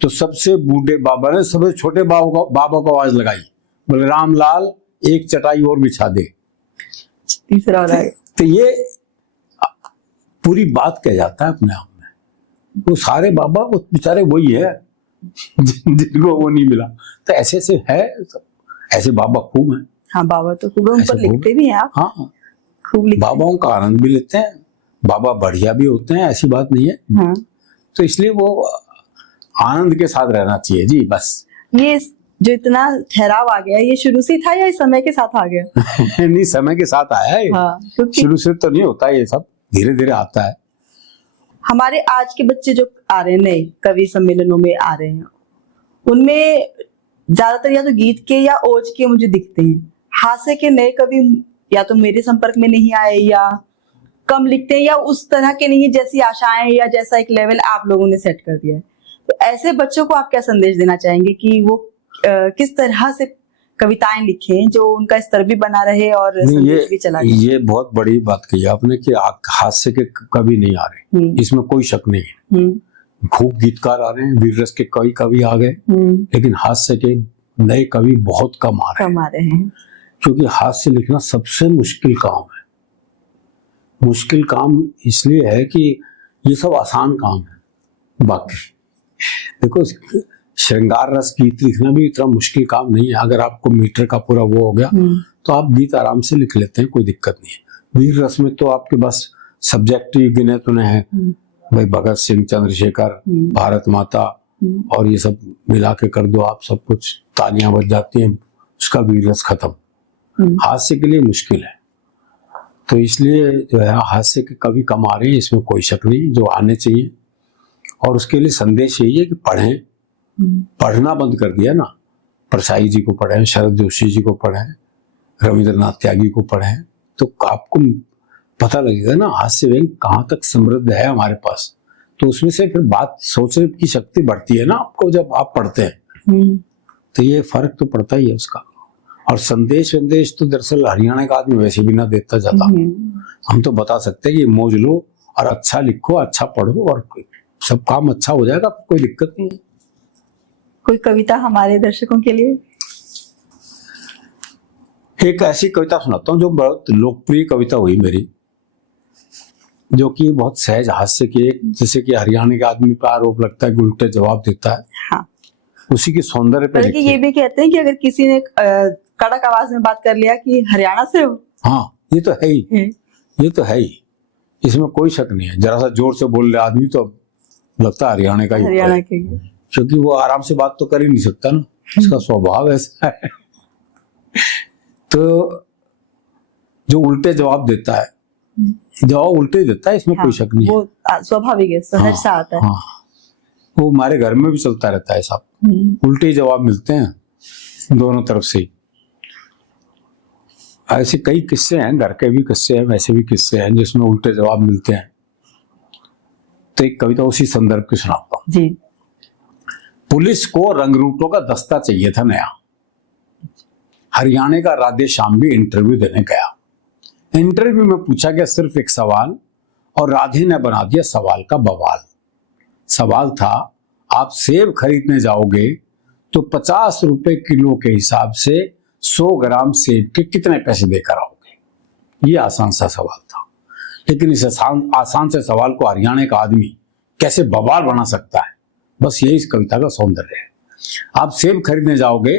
तो सबसे बूढ़े बाबा ने सबसे छोटे बाबा को आवाज लगाई, बोले, रामलाल एक चटाई और बिछा दे। तीसरा हो रहा है। तो ये पूरी बात कह जाता है अपने आप में। वो सारे बाबा वो बेचारे वही है जिनको वो नहीं मिला। तो ऐसे ऐसे है, ऐसे बाबा खूब हैं। हाँ, बाबा तो खूब, उन पर लिखते भी हैं आप। हाँ, खूब लिखते बाबाओं का आनंद भी लेते हैं, बाबा बढ़िया भी होते हैं, ऐसी बात नहीं है। हाँ। तो इसलिए वो आनंद के साथ रहना चाहिए जी, बस। ये जो इतना ठहराव आ गया, ये शुरू से था या इस समय के साथ आ गया? नहीं, समय के साथ आया है। हाँ, क्योंकि शुरू से तो नहीं होता, ये सब धीरे धीरे आता है। हमारे आज के बच्चे जो आ रहे हैं, नए कवि सम्मेलनों में आ रहे हैं, उनमें ज्यादातर या तो गीत के या ओज के मुझे दिखते हैं। हास्य के नए कवि या तो मेरे संपर्क में नहीं आए, या कम लिखते हैं, या उस तरह के नहीं है जैसी आशाएं या जैसा एक लेवल आप लोगों ने सेट कर दिया है। तो ऐसे बच्चों को आप क्या संदेश देना चाहेंगे कि वो किस तरह से कविताएं लिखें जो उनका स्तर भी बना रहे और संदेश भी चला जाए? ये बहुत बड़ी बात कही आपने कि हास्य के कवि नहीं आ रहे, इसमें कोई शक नहीं है। खूब गीतकार आ रहे हैं, वीर रस के कई कवि आ गए, लेकिन हास्य के नए कवि बहुत कम आ रहे हैं। क्योंकि हास्य लिखना सबसे मुश्किल काम है। मुश्किल काम इसलिए है कि ये सब आसान काम है। बाकी देखो, श्रृंगार रस गीत लिखना भी इतना मुश्किल काम नहीं है। अगर आपको मीटर का पूरा वो हो गया तो आप गीत आराम से लिख लेते हैं, कोई दिक्कत नहीं है। वीर रस में तो आपके पास सब्जेक्ट ही गिने तुने हैं, भाई भगत सिंह, चंद्रशेखर, भारत माता, और ये सब मिला के कर दो आप, सब कुछ तालियां बज जाती हैं, उसका वीर रस खत्म। हास्य के लिए मुश्किल है। तो इसलिए जो है हास्य के कवि कम आ रहे हैं, इसमें कोई शक नहीं, जो आने चाहिए। और उसके लिए संदेश यही है कि पढ़ें। पढ़ना बंद कर दिया ना, परसाई जी को पढ़ें, शरद जोशी जी को पढ़ें, रविंद्रनाथ त्यागी को पढ़ें, तो आपको पता लगेगा ना हास्य व्यंग कहाँ तक समृद्ध है हमारे पास। तो उसमें से फिर बात सोचने की शक्ति बढ़ती है ना आपको जब आप पढ़ते हैं। तो ये फर्क तो पड़ता ही है उसका। और संदेश तो दरअसल हरियाणा का आदमी वैसे भी ना देता जाता। हम तो बता सकते हैं कि मौज लो और अच्छा लिखो, अच्छा पढ़ो, और सब काम अच्छा हो जाएगा, कोई दिक्कत नहीं है। कोई कविता हमारे दर्शकों के लिए? एक ऐसी कविता सुनाता हूँ जो बहुत लोकप्रिय कविता हुई मेरी, जो कि बहुत सहज हास्य की, जैसे कि हरियाणा के आदमी पर आरोप लगता है कि उल्टे जवाब देता है। हाँ। उसी की सौंदर्य पे बल्कि ये भी कहते हैं कि अगर किसी ने कड़क आवाज में बात कर लिया कि हरियाणा से हो, हाँ, ये तो है ही, ये तो है ही, इसमें कोई शक नहीं है। जरा सा जोर से बोल रहे आदमी तो लगता है हरियाणा का ही, हरियाणा के, क्योंकि वो आराम से बात तो कर ही नहीं सकता ना, उसका स्वभाव ऐसा है। तो जो उल्टे जवाब देता है, जवाब उल्टे ही देता है, इसमें कोई शक नहीं है, वो स्वाभाविक है, सहज सा आता है। हाँ, वो हमारे घर में भी चलता रहता है सब, उल्टे ही जवाब मिलते हैं दोनों तरफ से। ऐसे कई किस्से हैं, घर के भी किस्से हैं, वैसे भी किस्से हैं जिसमें उल्टे जवाब मिलते हैं। तो एक कविता उसी संदर्भ की सुनाता हूँ जी। पुलिस को रंगरूटों का दस्ता चाहिए था नया। हरियाणा का राधे श्याम भी इंटरव्यू देने गया। इंटरव्यू में पूछा गया सिर्फ एक सवाल, और राधे ने बना दिया सवाल का बवाल। सवाल था, आप सेब खरीदने जाओगे तो 50 रुपए किलो के हिसाब से 100 ग्राम सेब के कितने पैसे देकर आओगे? ये आसान सा सवाल था, लेकिन इस आसान से सवाल को हरियाणा का आदमी कैसे बवाल बना सकता है, बस यही इस कविता का सौंदर्य है। आप सेब खरीदने जाओगे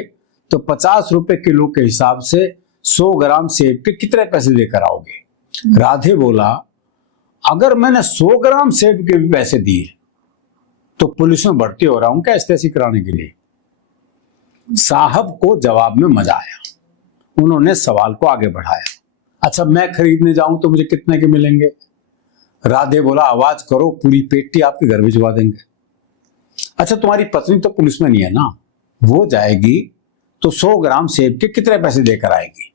तो 50 रुपए किलो के हिसाब से 100 ग्राम सेब के कितने पैसे देकर आओगे? राधे बोला, अगर मैंने 100 ग्राम सेब के भी पैसे दिए तो पुलिस में भर्ती हो रहा हूं क्या एसटीसी कराने के लिए। साहब को जवाब में मजा आया, उन्होंने सवाल को आगे बढ़ाया, अच्छा मैं खरीदने जाऊं तो मुझे कितने के मिलेंगे। राधे बोला, आवाज करो, पूरी पेटी आपके घर भिजवा देंगे। अच्छा तुम्हारी पत्नी तो पुलिस में नहीं है ना, वो जाएगी तो 100 ग्राम सेब के कितने पैसे देकर आएगी।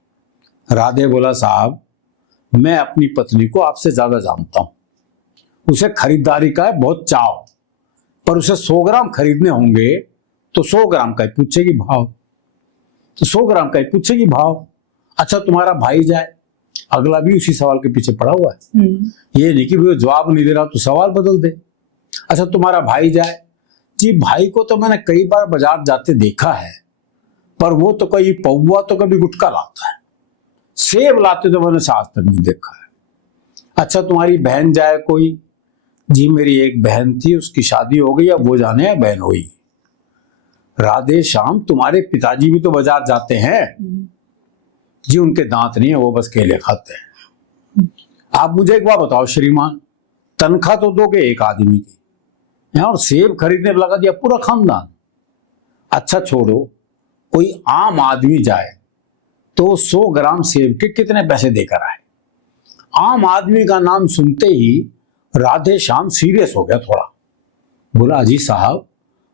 राधे बोला, साहब मैं अपनी पत्नी को आपसे ज्यादा जानता हूं, उसे खरीदारी का है बहुत चाव, पर उसे 100 ग्राम खरीदने होंगे तो 100 ग्राम का ही पूछेगी भाव, तो 100 ग्राम का ही पूछेगी भाव। अच्छा तुम्हारा भाई जाए, अगला भी उसी सवाल के पीछे पड़ा हुआ है, ये नहीं कि वो जवाब नहीं दे रहा तो सवाल बदल दे। अच्छा तुम्हारा भाई जाए, जी भाई को तो मैंने कई बार बाजार जाते देखा है, पर वो तो कभी पौवा तो कभी गुटखा लाता है, सेब लाते तो मैंने आज तक नहीं देखा है। अच्छा तुम्हारी बहन जाए कोई, जी मेरी एक बहन थी उसकी शादी हो गई, अब वो जाने या बहन हुई। राधे श्याम तुम्हारे पिताजी भी तो बाजार जाते हैं, जी उनके दांत नहीं है, वो बस केले खाते हैं। आप मुझे एक बात बताओ श्रीमान, तनख्वाह तो दोगे एक आदमी की, और सेब खरीदने लगा दिया पूरा खानदान। अच्छा छोड़ो, कोई आम आदमी जाए तो 100 ग्राम सेब के कितने पैसे देकर आए। आम आदमी का नाम सुनते ही राधे श्याम सीरियस हो गया थोड़ा, बोला, अजी साहब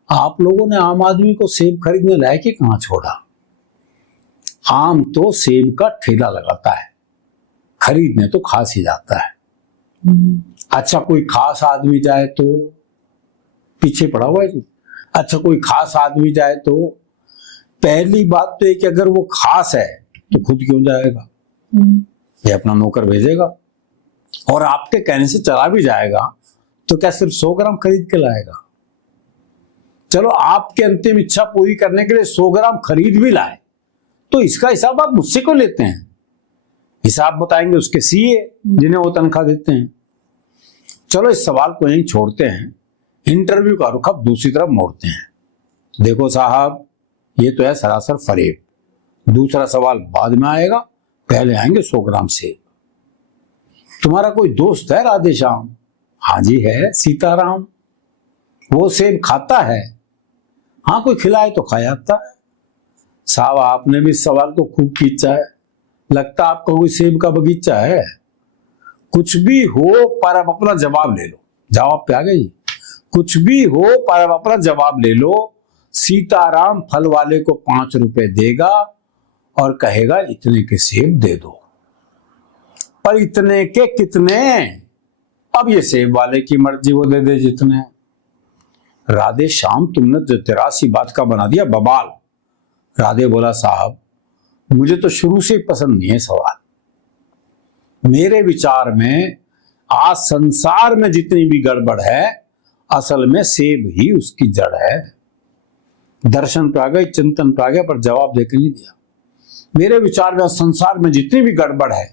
आप लोगों ने आम आदमी को सेब खरीदने लायक ही कहां छोड़ा। आम तो सेब का ठेला लगाता है, खरीदने तो खास ही जाता है। अच्छा कोई खास आदमी जाए तो, पीछे पड़ा हुआ है जी, अच्छा कोई खास आदमी जाए तो पहली बात तो है कि अगर वो खास है तो खुद क्यों जाएगा, ये अपना नौकर भेजेगा, और आपके कहने से चला भी जाएगा तो क्या सिर्फ 100 ग्राम खरीद के लाएगा। चलो आपके अंतिम इच्छा पूरी करने के लिए 100 ग्राम खरीद भी लाए तो इसका हिसाब आप मुझसे क्यों लेते हैं। हिसाब बताएंगे उसके सीए जिन्हें वो तनख्वाह देते हैं। चलो इस सवाल को यहीं छोड़ते हैं, इंटरव्यू का रुख अब दूसरी तरफ मोड़ते हैं। देखो साहब ये तो है सरासर फरेब, दूसरा सवाल बाद में आएगा, पहले आएंगे 100 ग्राम सेब। तुम्हारा कोई दोस्त है राधे श्याम? हाँ जी है, सीताराम। वो सेब खाता है? हाँ कोई खिलाए तो खा जाता है। साहब आपने भी इस सवाल को खूब खींचा है, लगता आपका कोई सेब का बगीचा है। कुछ भी हो पर अब अपना जवाब ले लो। जवाब पे आ गई, कुछ भी हो पर अब अपना जवाब ले लो। सीताराम फल वाले को 5 रुपए देगा और कहेगा इतने के सेब दे दो, पर इतने के कितने? अब ये सेब वाले की मर्जी, वो दे दे जितने। राधे श्याम तुमने तो तेरा सी बात का बना दिया बवाल। राधे बोला, साहब मुझे तो शुरू से ही पसंद नहीं है सवाल। मेरे विचार में आज संसार में जितनी भी गड़बड़ है असल में सेब ही उसकी जड़ है। दर्शन पे आ गए, चिंतन पे आ गया, पर जवाब देकर नहीं दिया। मेरे विचार में संसार में जितनी भी गड़बड़ है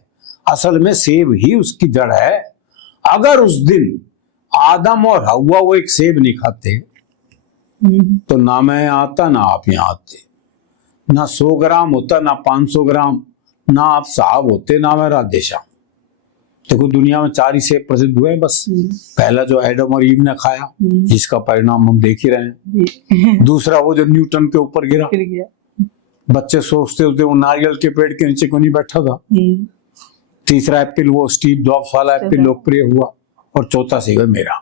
असल में सेब ही उसकी जड़ है। अगर उस दिन आदम और हव्वा वो एक सेब नहीं खाते तो ना मैं आता ना आप यहाँ आते, ना 100 ग्राम होता ना 500 ग्राम, ना आप साहब होते ना मैं राधे श्याम। देखो दुनिया में 4 ही सेब प्रसिद्ध हुए बस। पहला जो एडम और ईव ने खाया जिसका परिणाम हम देख ही रहे हैं। दूसरा वो जो न्यूटन के ऊपर गिरा, बच्चे सोचते होते वो नारियल के पेड़ के नीचे क्यों नहीं बैठा था। तीसरा एप्पल वो स्टीव जॉब्स वाला एप्पल लोकप्रिय हुआ, और चौथा सेब है मेरा।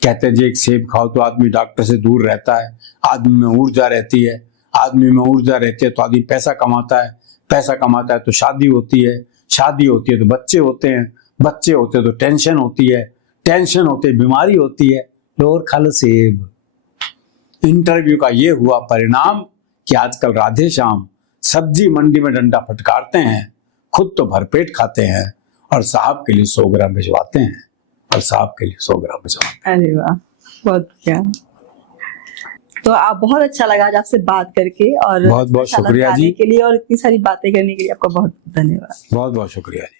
कहते हैं जी एक सेब खाओ तो आदमी डॉक्टर से दूर रहता है, आदमी में ऊर्जा रहती है, आदमी में ऊर्जा रहती है तो आदमी पैसा कमाता है, पैसा कमाता है तो शादी होती है, शादी होती है तो बच्चे होते हैं, बच्चे होते हैं तो टेंशन होती है, टेंशन होते बीमारी होती है। लो और खा लो सेब। इंटरव्यू का ये हुआ परिणाम कि आजकल राधे श्याम सब्जी मंडी में डंडा फटकारते हैं, खुद तो भरपेट खाते हैं और साहब के लिए 100 ग्राम भिजवाते हैं, और साहब के लिए 100 ग्राम भिजवाते हैं। अरे वाह, बहुत बढ़िया। तो आप बहुत अच्छा लगा आज आपसे बात करके, और बहुत बहुत शुक्रिया जी के लिए, और इतनी सारी बातें करने के लिए आपका बहुत धन्यवाद। बहुत बहुत शुक्रिया जी।